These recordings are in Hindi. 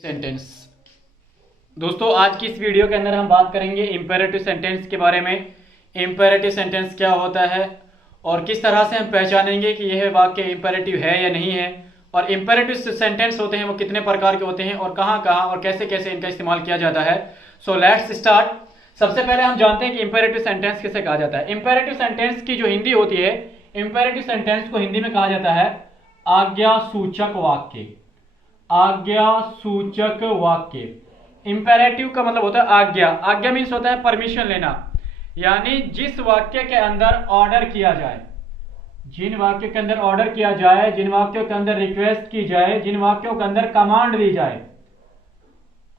सेंटेंस। दोस्तों आज की इस वीडियो के अंदर हम बात करेंगे इंपेरेटिव सेंटेंस के बारे में। इंपेरेटिव सेंटेंस क्या होता है और किस तरह से हम पहचानेंगे कि यह वाक्य इंपेरेटिव है या नहीं है, और इंपेरेटिव सेंटेंस होते हैं वो कितने प्रकार के होते हैं और कहाँ कहाँ और कैसे कैसे इनका इस्तेमाल किया जाता है। So let's start. सबसे पहले हम जानते हैं कि इंपेरेटिव सेंटेंस किसे कहा जाता है। इंपेरेटिव सेंटेंस की जो हिंदी होती है, इंपेरेटिव सेंटेंस को हिंदी में कहा जाता है आज्ञा सूचक वाक्य। आज्ञा सूचक वाक्य। इंपेरेटिव का मतलब होता है आज्ञा। आज्ञा मीन्स होता है परमिशन लेना, यानी जिस वाक्य के अंदर ऑर्डर किया जाए, जिन वाक्य के अंदर ऑर्डर किया जाए, जिन वाक्यों के अंदर रिक्वेस्ट की जाए, जिन वाक्यों के अंदर कमांड दी जाए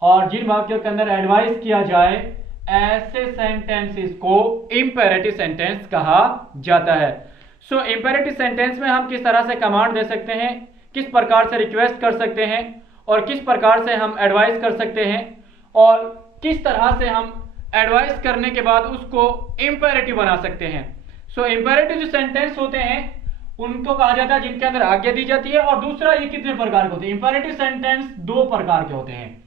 और जिन वाक्यों के अंदर एडवाइस किया जाए, ऐसे सेंटेंसेस को इंपेरेटिव सेंटेंस कहा जाता है। सो इंपेरेटिव सेंटेंस में हम किस तरह से कमांड दे सकते हैं, किस प्रकार से रिक्वेस्ट कर सकते हैं और किस प्रकार से हम एडवाइस कर सकते हैं, और किस तरह से हम एडवाइस करने के बाद उसको इंपेरेटिव बना सकते हैं। सो इंपेरेटिव जो सेंटेंस होते हैं उनको कहा जाता है जिनके अंदर आज्ञा दी जाती है। और दूसरा, ये कितने प्रकार के होते हैं। इंपेरेटिव सेंटेंस दो प्रकार के होते हैं,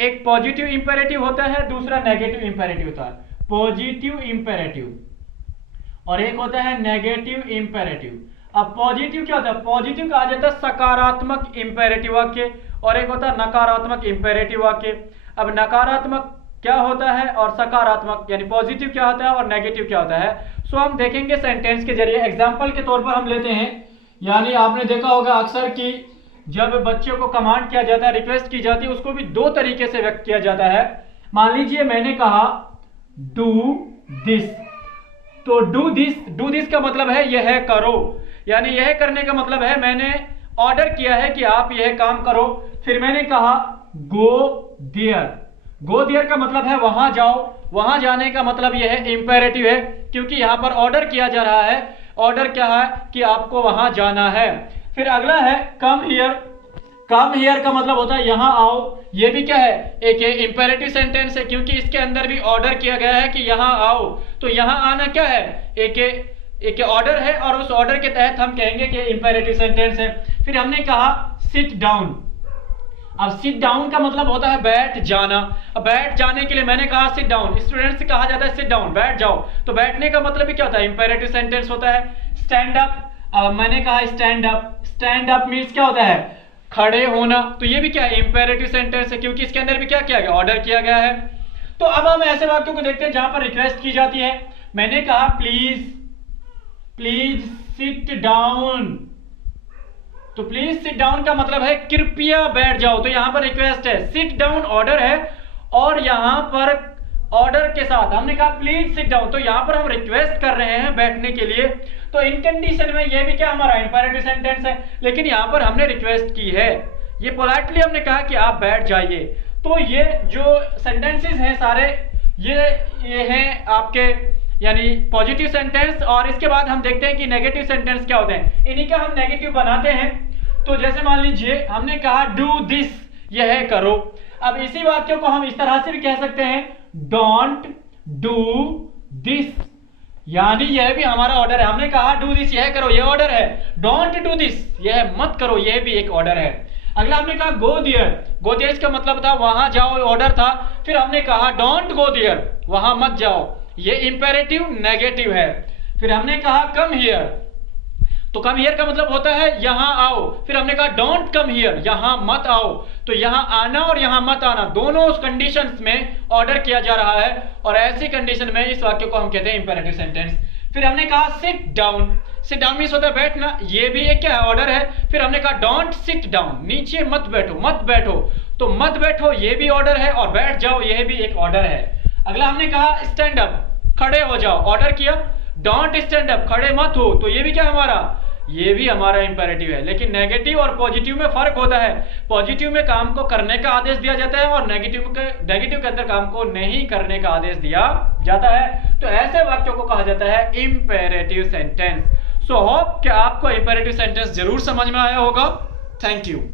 एक पॉजिटिव इंपेरेटिव होता है, दूसरा नेगेटिव इंपेरेटिव होता है। पॉजिटिव इंपेरेटिव और एक होता है नेगेटिव इंपेरेटिव। अब पॉजिटिव क्या होता है? पॉजिटिव कहा जाता है सकारात्मक इंपेरेटिव वाक्य, और एक होता है नकारात्मक इंपेरेटिव वाक्य। अब नकारात्मक क्या होता है और सकारात्मक यानी पॉजिटिव क्या होता है और नेगेटिव क्या होता है, सो हम देखेंगे सेंटेंस के जरिए। एग्जांपल के तौर पर हम लेते हैं, यानी आपने देखा होगा अक्सर कि जब बच्चों को कमांड किया जाता है, रिक्वेस्ट की जाती है, उसको भी दो तरीके से व्यक्त किया जाता है। मान लीजिए मैंने कहा डू दिस, तो डू दिस का मतलब है यह करो, यानी यह करने का मतलब है मैंने ऑर्डर किया है कि आप यह काम करो। फिर मैंने कहा गो देयर, गो देयर का मतलब है वहां जाओ, वहां जाने का मतलब यह है इंपेरेटिव है, क्योंकि यहां पर ऑर्डर किया जा रहा है। ऑर्डर क्या है कि आपको वहां जाना है। फिर अगला है कम हियर। कम हियर का मतलब होता है यहां आओ। यह भी क्या है, एक इंपेरेटिव सेंटेंस है, क्योंकि इसके अंदर भी ऑर्डर किया गया है कि यहां आओ। तो यहां आना क्या है, एक ऑर्डर है, और उस ऑर्डर के तहत हम कहेंगे कि इंपेरेटिव सेंटेंस है। फिर हमने कहा सिट डाउन। अब सिट डाउन का मतलब होता है बैठ जाना। अब बैठ जाने के लिए मैंने कहा सिट डाउन। स्टूडेंट से कहा जाता है सिट डाउन, बैठ जाओ। तो बैठने का मतलब भी क्या होता है, इंपेरेटिव सेंटेंस होता है। Stand up. अब मैंने कहा stand up. Stand up means क्या होता है, खड़े होना। तो ये भी क्या है, इंपेरेटिव सेंटेंस है, क्योंकि इसके अंदर भी क्या किया गया, ऑर्डर किया गया है। तो अब हम ऐसे वाक्यों को देखते हैं जहां पर रिक्वेस्ट की जाती है। मैंने कहा प्लीज सिट डाउन, तो प्लीज सिट डाउन का मतलब है कृपया बैठ जाओ। तो यहां पर रिक्वेस्ट है, सिट डाउन ऑर्डर है, और यहां पर ऑर्डर के साथ हमने कहा प्लीज सिट डाउन, तो यहां पर हम रिक्वेस्ट कर रहे हैं बैठने के लिए। तो इन कंडीशन में ये भी क्या हमारा इंपेरेटिव सेंटेंस है, लेकिन यहां पर हमने रिक्वेस्ट की है, ये पोलाइटली हमने कहा कि आप बैठ जाइए। तो ये जो सेंटेंसेस हैं सारे ये हैं आपके यानी पॉजिटिव सेंटेंस। और इसके बाद हम देखते हैं कि नेगेटिव सेंटेंस क्या होते हैं, इन्हीं का हम नेगेटिव बनाते हैं। तो जैसे मान लीजिए हमने कहा डू दिस, यह करो। अब इसी वाक्य को हम इस तरह से भी कह सकते हैं डोंट डू दिस, यानी यह भी हमारा ऑर्डर है। हमने कहा डू दिस, यह करो, यह ऑर्डर है। डोंट डू दिस, यह मत करो, यह भी एक ऑर्डर है। अगला हमने कहा गो देयर। गो देयर इसका मतलब था वहां जाओ, ऑर्डर था। फिर हमने कहा डोंट गो देयर, वहां मत जाओ, ये इंपेरेटिव नेगेटिव है। फिर हमने कहा कम हियर, तो कम हियर का मतलब होता है यहां आओ। फिर हमने कहा डोंट कम हियर, यहां मत आओ। तो यहां आना और यहां मत आना दोनों उस कंडीशंस में ऑर्डर किया जा रहा है, और ऐसी कंडीशन में इस वाक्य को हम कहते हैं इंपेरेटिव सेंटेंस। फिर हमने कहा sit down. Sit down means होता है बैठना, ये भी एक क्या है, ऑर्डर है। फिर हमने कहा डोंट सिट डाउन, नीचे मत बैठो, मत बैठो, तो मत बैठो ये भी ऑर्डर है, और बैठ जाओ यह भी एक ऑर्डर है। अगला हमने कहा स्टैंड अप, खड़े हो जाओ, ऑर्डर किया। डोंट स्टैंड अप, खड़े मत हो, तो ये भी क्या हमारा, ये भी हमारा इंपेरेटिव है। लेकिन नेगेटिव और पॉजिटिव में फर्क होता है। पॉजिटिव में काम को करने का आदेश दिया जाता है, और नेगेटिव के अंदर काम को नहीं करने का आदेश दिया जाता है। तो ऐसे वाक्यों को कहा जाता है इंपेरेटिव सेंटेंस। सो होप कि आपको इंपेरेटिव सेंटेंस जरूर समझ में आया होगा। Thank you.